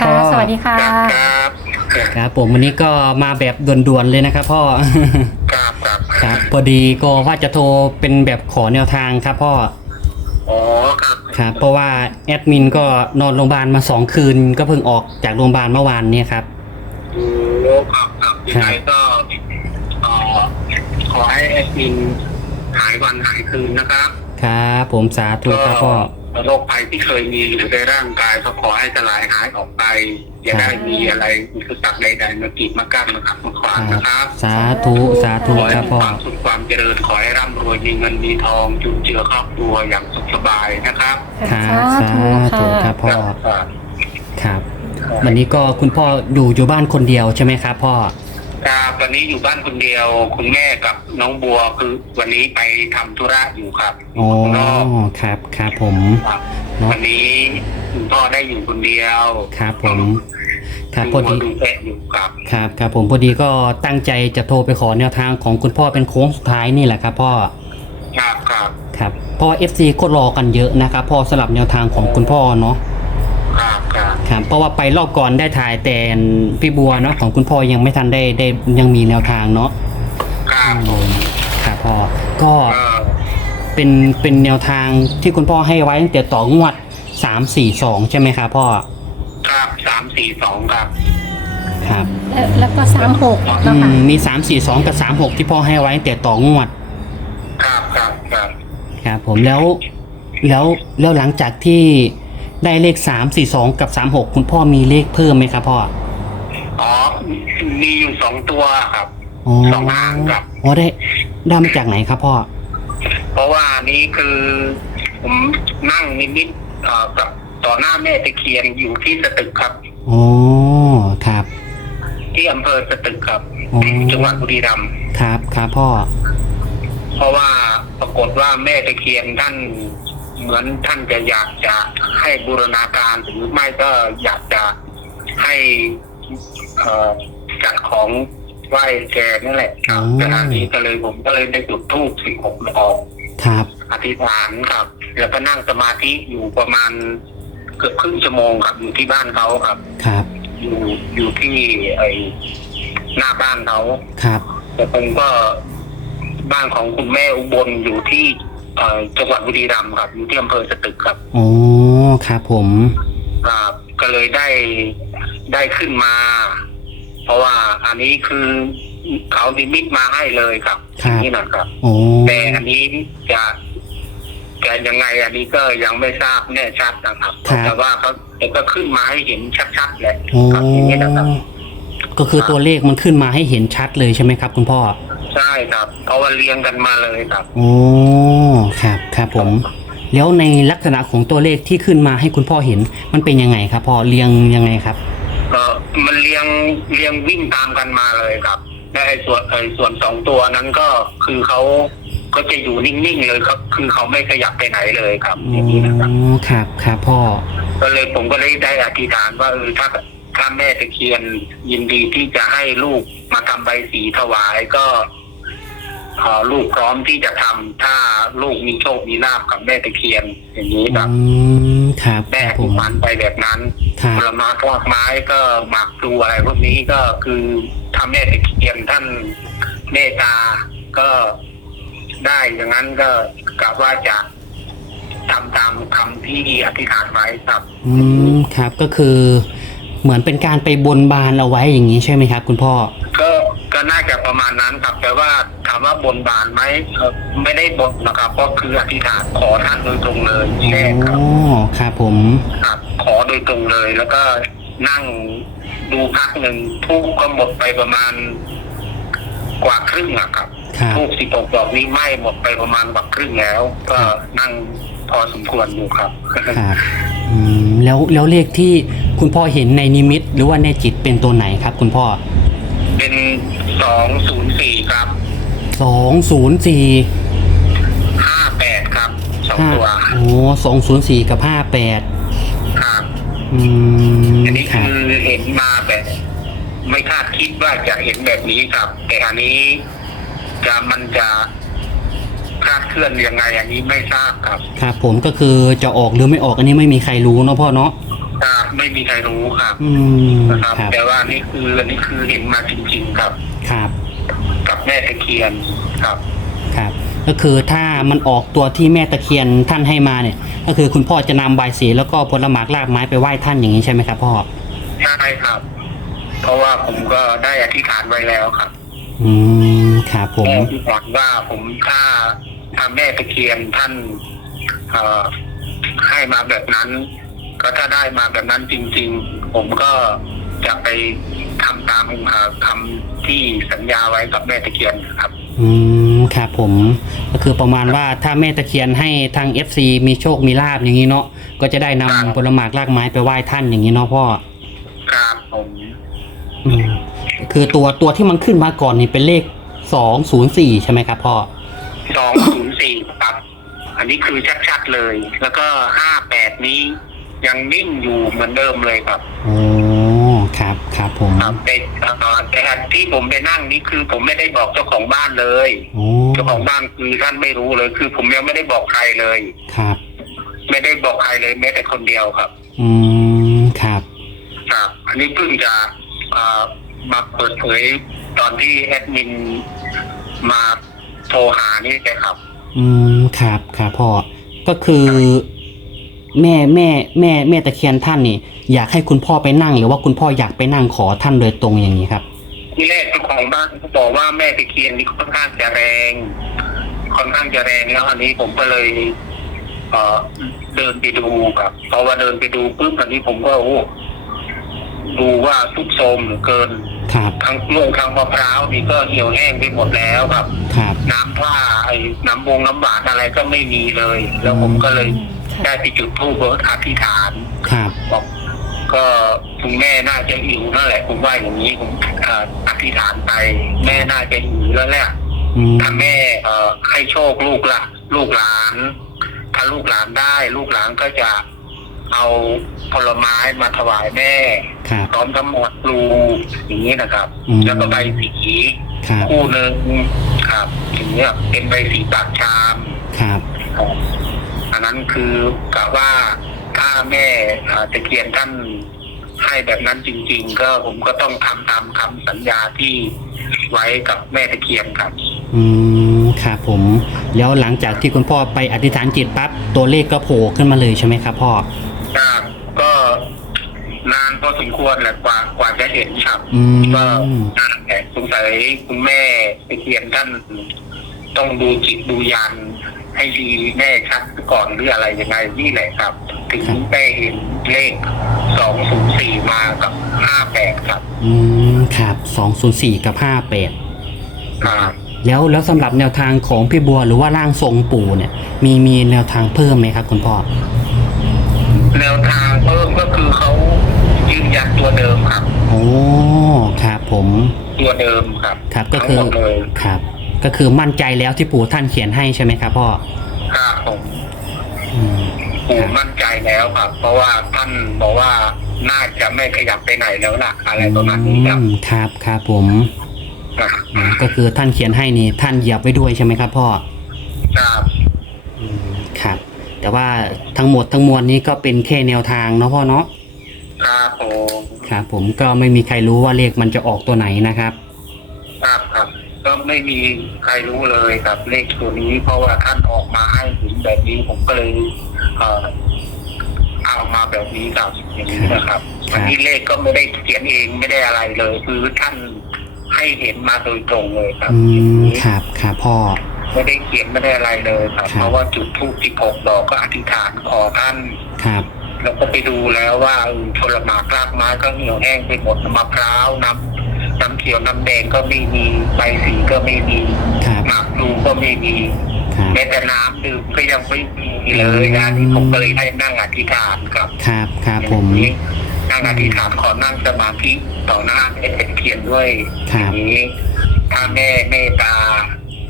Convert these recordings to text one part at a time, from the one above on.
ค่ะพ่อสวัสดีค่ะ ครับครับผมวันนี้ก็มาแบบด่วนๆเลยนะครับพ่อ ครับครับครับ พอดีก็ว่าจะโทรเป็นแบบขอแนวทางครับพ่อ อ๋อครับครับ เพราะว่าแอดมินก็นอนโรงพยาบาลมาสองคืน ก็เพิ่งออกจากโรงพยาบาลเมื่อวานเนี่ยครับ โอ้ครับครับยังไงก็เอ่อขอให้แอดมินหายวันหายคืนนะครับ ครับ ผมสาธุครับพ่อ โรคภัยที่เคยมีอยู่ในร่างกายก็ขอให้สลายหายออกไป อย่าได้มีอะไรมีคือตักใดๆมากีดมากั้นมาขัดมาขวางนะครับสาธุสาธุขอให้ครับมีพ่อความสุขความเจริญขอให้ร่ำรวยมีเงินมีทองจุนเจือครอบครัวอย่างสุขสบายนะครับครับสาธุครับพ่อครับครับวันนี้ก็คุณพ่ออยู่อยู่บ้านคนเดียวใช่ไหมครับพ่อ ครับวันนี้อยู่บ้านคนเดียว คุณแม่กับน้องบัวคือวันนี้ไปทำธุระอยู่ครับอ๋อข้างนอกครับ ครับผม ครับเนาะวันนี้คุณพ่อได้อยู่คนเดียวครับผม ครับพอดูดี ดูแพะอยู่ครับ ครับ ครับผมพอดีก็ตั้งใจจะโทรไปขอแนวทางของคุณพ่อเป็นโค้งสุดท้ายนี่แหละครับพ่อ ครับครับ ครับเพราะว่า FC ก็รอกันเยอะนะครับพ่อสลับแนวทางของคุณพ่อเนาะ ครับครับครับเพราะว่าไปรอบก่อนได้ถ่ายแต่พี่บัวเนาะของคุณพ่อยังไม่ทันได้ได้ยังมีแนวทางเนาะครับผมครับพ่อก็เออเป็นเป็นแนวทางที่คุณพ่อให้ไว้ตั้งแต่ต่องวดสามสี่สองใช่ไหมครับพ่อครับสามสี่สองครับครับแล้วแล้วก็สามหกอืเนาะค่ะมมีสามสี่สองกับสามหกที่พ่อให้ไว้ตั้งแต่ต่องวด ครับครับครับครับผมแล้วแล้วแล้วหลังจากที่ ได้เลขสามสี่สองกับสามหกคุณพ่อมีเลขเพิ่มไหมครับพ่อ อ๋อ มีอยู่สองตัวครับอ๋อสองหางครับ อ๋อได้ได้มาจากไหนครับพ่อ เพราะว่านี่คือผมนั่งนิมิตเอ่อกับต่อหน้าแม่ตะเคียนอยู่ที่สตึกครับ อ๋อครับ ที่อำเภอสตึกครับ อ๋อ จังหวัดบุรีรัมย์ครับครับพ่อ เพราะว่าปรากฏว่าแม่ตะเคียนท่าน เหมือนท่านจะอยากจะให้บูรณาการหรือไม่ก็อยากจะให้เอ่อจัดของไหว้แกนั่นแหละครับอ๋อขณะนี้ก็เลยผมก็เลยได้จุดธูปสิบหกดอกครับ อธิษฐานครับ แล้วก็นั่งสมาธิอยู่ประมาณเกือบครึ่งชั่วโมงครับอยู่ที่บ้านเขาครับ ครับ อยู่อยู่ที่ไอหน้าบ้านเขาครับแต่ผมก็บ้านของคุณแม่อุบลอยู่ที่ เอ่อจังหวัดบุรีรัมย์ครับอยู่ที่อำเภอสตึกครับอ๋อครับผม ครับก็เลยได้ได้ขึ้นมา เพราะว่าอันนี้คือเขาดิมิตมาให้เลยครับครับ นี่นะครับ โอ้แต่อันนี้จะจะยังไงอันนี้ก็ยังไม่ทราบแน่ชัดนะครับแต่ว่าเขาแต่ก็ขึ้นมาให้เห็นชัดๆเลยโอ้ครับอย่างนี้นะครับ ก็คือตัวเลขมันขึ้นมาให้เห็นชัดเลยใช่ไหมครับ คุณพ่อ ใช่ครับ เพราะว่าเรียงกันมาเลยครับ โอ้ครับครับผม แล้วในลักษณะของตัวเลขที่ขึ้นมาให้คุณพ่อเห็น มันเป็นยังไงครับพ่อเรียงยังไงครับเออมันเรียงเรียงวิ่งตามกันมาเลยครับและไอ้ส่วนไอ้ส่วนสองตัวนั้นก็คือเขาก็จะอยู่นิ่งๆเลยครับคือเขาไม่ขยับไปไหนเลยครับอ๋อย่างนี้นะครับอครับครับพ่อ ก็เลยผมก็เลยได้อธิษฐานว่าเออถ้าถ้าแม่ตะเคียนยินดีที่จะให้ลูกมาทำใบสีถวายก็ เอ่อลูกพร้อมที่จะทำถ้าลูกมีโชคมีลาภกับแม่ตะเคียน อย่างนี้ครับ อืมครับคแม่รับผผูมมันไปแบบนั้นครับผลไม้พวกไม้ก็หมักดูอะไรพวกนี้ก็คือถ้าแม่ตะเคียนท่านเมตตาก็ได้อย่างนั้นก็กะว่าจะทำตามคำที่อธิษฐานไว้ครับ อืมครับก็คือ เหมือนเป็นการไปบนบานเอาไว้อย่างนี้ใช่ไหมครับ คุณพ่อก็ก็ น่าจะประมาณนั้นครับแต่ว่าถามว่าบนบานไหมเอ่อไม่ได้บนนะครับก็คืออธิษฐานขอท่านโดยตรงเลยแน่ครับ อ๋อครับผม ครับ ขอโดยตรงเลย แล้วก็นั่งดูพักหนึ่งทูบก็หมดไปประมาณกว่าครึ่งอะครับครับ ทูบสิบหกดอกนี้ไหม้หมดไปประมาณกว่าครึ่งแล้ว ก็นั่งพอสมควรอยู่ครับ ครับอืมแล้วแล้วเลขที่คุณพ่อเห็นในนิมิต หรือว่าในจิตเป็นตัวไหนครับ คุณพ่อ เป็นสองศูนย์สี่ครับสองศูนย์สี่ห้าแปดครับสองห้าตัวโอ้สองศูนย์สี่กับห้าแปดครับอืมอันนี้ครัคืบอเห็นมาแบบ ไม่คาดคิดว่าจะเห็นแบบนี้ครับ แต่อันนี้จะมันจะคลาดเคลื่อนยังไงอันนี้ไม่ทราบครับ ครับผมก็คือจะออกหรือไม่ออกอันนี้ไม่มีใครรู้เนาะพ่อเนาะครับ ไม่มีใครรู้ครับอืมนะคครัรับบแต่ว่านี่คืออันนี้คือเห็นมาจริงๆครับ ครับกับแม่ตะเคียนครับ ครับ ก็คือถ้ามันออกตัวที่แม่ตะเคียนท่านให้มาเนี่ย ก็คือคุณพ่อจะนำใบายสีแล้วก็ผลหมากรากไม้ไปไหว้ท่านอย่างนี้ใช่ไหมครับพ่อใช่ครับ เพราะว่าผมก็ได้อธิษฐานไว้แล้วครับอืมครับผม แม่อธิษฐานว่าผมถ้าถ้าแม่ตะเคียนท่านเอ่อให้มาแบบนั้น ก็ถ้าได้มาแบบนั้นจริง ๆ ผมก็จะไปทำตามเอ่อคำที่สัญญาไว้กับแม่ตะเคียนครับ อืมครับผมก็คือประมาณว่าถ้าแม่ตะเคียนให้ทาง FC มีโชคมีลาบอย่างนี้เนาะก็จะได้นำครับผลหมากรากไม้ไปไหว้ท่านอย่างนี้เนาะพ่อครับผมอืมคือตัวตัวที่มันขึ้นมาก่อนนี่เป็นเลขสองศูนย์สี่ใช่ไหมครับพ่อสองศูนย์สี่ครับ อันนี้คือชัดๆเลย แล้วก็ห้าแปดนี้ ยังนิ่งอยู่เหมือนเดิมเลยครับโอ้ครับครับผมครับแต่เอ่อแต่ที่ผมไปนั่งนี่คือผมไม่ได้บอกเจ้าของบ้านเลย โอ้เจ้าของบ้านคือท่านไม่รู้เลย คือผมยังไม่ได้บอกใครเลย ครับ ไม่ได้บอกใครเลยแม้แต่คนเดียวครับ อืมครับครับ อันนี้เพิ่งจะเอ่อมาเปิดเผยตอนที่แอดมินมาโทรหานี่แหละครับ อืมครับครับพ่อก็คือ แม่แม่แม่แม่ตะเคียนท่านนี่ อยากให้คุณพ่อไปนั่ง หรือว่าคุณพ่ออยากไปนั่งขอท่านโดยตรงอย่างนี้ครับ ที่แรกเจ้าของบ้านเขาบอกว่าแม่ตะเคียนนี่ค่อนข้างจะแรงค่อนข้างจะแรงแล้วอันนี้ผมก็เลย เอ่อเดินไปดูครับเพราะว่าเดินไปดูปุ๊บอันนี้ผมก็โอ้ดูว่าทุกโทรมเหลือเกิน ครับทั้งลูกทั้งมะพร้าวนี่ก็เหี่ยวแห้งไปหมดแล้วครับ ครับ น้ำท่าไอ้น้ำวงน้ำบาดอะไรก็ไม่มีเลย แล้วผมก็เลย ได้ไปจุดธูปอธิษฐานครับบอกก็คุณแม่น่าจะหิวนั่นแหละผมว่าอย่างนี้ผมเอ่ออธิษฐานไป แม่น่าจะหิวแล้วแหละอืมถ้าแม่เอ่อให้โชคลูกละลูกหลาน ถ้าลูกหลานได้ ลูกหลานก็จะเอาผลไม้มาถวายแม่ครับพร้อมทั้งหมดปลูอย่างนี้นะครับอืมแล้วก็ใบสีครับคู่หนึ่งครับอย่างเงี้ยเป็นใบสีปากชามครับครับ อันนั้นคือกะว่าถ้าแม่อ่าตะเคียนท่านให้แบบนั้นจริง ๆ ก็ผมก็ต้องทำตามคำสัญญาที่ไว้กับแม่ตะเคียนครับ อืมครับผม แล้วหลังจากที่คุณพ่อไปอธิษฐานจิตปั๊บตัวเลขก็โผล่ขึ้นมาเลยใช่ไหมครับพ่อครับก็นานพอสมควรแหละกว่ากว่าจะเห็นครับอืมก็นานแต่สงสัยคุณแม่ตะเคียนท่านต้องดูจิตดูยัน ให้ดีแน่ชัดก่อนหรืออะไรยังไงนี่แหละครับ ถึงได้เห็นเลขสองศูนย์สี่มากับห้าแปดครับ อืมครับสองศูนย์สี่กับห้าแปดครับแล้วแล้วสำหรับแนวทางของพี่บัวหรือว่าร่างทรงปู่เนี่ย มีมีแนวทางเพิ่มไหมครับคุณพ่อแนวทางเพิ่มก็คือเขายืนยันตัวเดิมครับโอ้ครับผมตัวเดิมครับครับก็ทั้งคือหมดเลยครับ ก็คือมั่นใจแล้วที่ปู่ท่านเขียนให้ใช่ไหมครับพ่อครับผมอืมปู่มั่นใจแล้วครับ เพราะว่าท่านบอกว่าน่าจะไม่ขยับไปไหนแล้วล่ะ อะไรประมาณนี้ครับอืมครับครับผมครับอืมก็คือท่านเขียนให้นี่ท่านเหยียบไว้ด้วยใช่ไหมครับพ่อครับอืมครับ แต่ว่าทั้งหมดทั้งมวลนี้ก็เป็นแค่แนวทางเนาะพ่อเนาะครับผมครับผมก็ไม่มีใครรู้ว่าเลขมันจะออกตัวไหนนะครับครับครับก็ ไม่มีใครรู้เลยครับเลขตัวนี้ เพราะว่าท่านออกมาให้ถึงแบบนี้ผมก็เลยเอ่อเอามาแบบนี้ครับอย่างนี้นะครับครับอันนี้เลขก็ไม่ได้เขียนเองไม่ได้อะไรเลย คือท่านให้เห็นมาโดยตรงเลยครับอืมครับครับพ่อ ไม่ได้เขียนไม่ได้อะไรเลยครับ ครับ เพราะว่าจุดทูปที่หกดอกก็อธิษฐานขอท่าน ครับแล้วก็ไปดูแล้วว่าเออผลหมากรากไม้ก็เหี่ยวแห้งไปหมดมะพร้าวน้ำ น้ำเขียวน้ำแดงก็ไม่มีใบสีก็ไม่มีครับ หมากพลูก็ไม่มีครับ แม้แต่น้ำดื่มก็ยังไม่มีเลยนะนี่ผมก็เลยให้นั่งอธิษฐานครับครับครับผมอย่างนี้นั่งอธิษฐานขอนั่งสมาธิต่อหน้าให้เป็นเขียนด้วยครับอย่างนี้ถ้าแม่เมตตา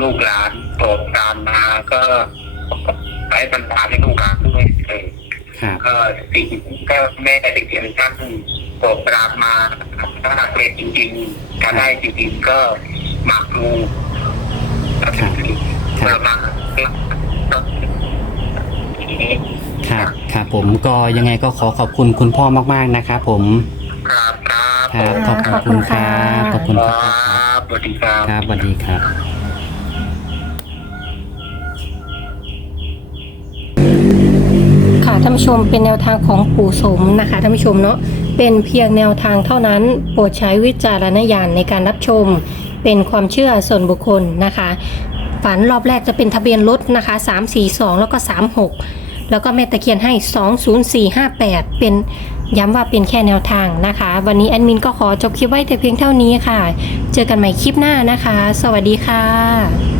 ลูกหลานโปรดปรานมาก็ให้บรรดาให้ลูกหลานด้วยเถิด ครับก็สิ่งก็แม่ติเขียนท่านโปรดปรานมาถ้าเกรดจริงๆถ้าได้จริงๆก็หมากรูแล้วถึงครับประมาณนี้คครับครับผมก็ยังไงก็ขอขอบคุณคุณพ่อมากๆนะครับผมครับครับครับผมขอบคุณครับขอบคุณคครัรับบสวัสดีครับครับสวัสดีครับ ค่ะท่านผู้ชมเป็นแนวทางของปู่สมนะคะท่านผู้ชมเนาะเป็นเพียงแนวทางเท่านั้น โปรดใช้วิจารณญาณในการรับชม เป็นความเชื่อส่วนบุคคลนะคะ ฝันรอบแรกจะเป็นทะเบียนรถนะคะ 342 แล้วก็ 36 แล้วก็แม่ตะเคียนให้ 20458 เป็นย้ำว่าเป็นแค่แนวทางนะคะ วันนี้แอดมินก็ขอจบคลิปไว้แต่เพียงเท่านี้ค่ะ เจอกันใหม่คลิปหน้านะคะ สวัสดีค่ะ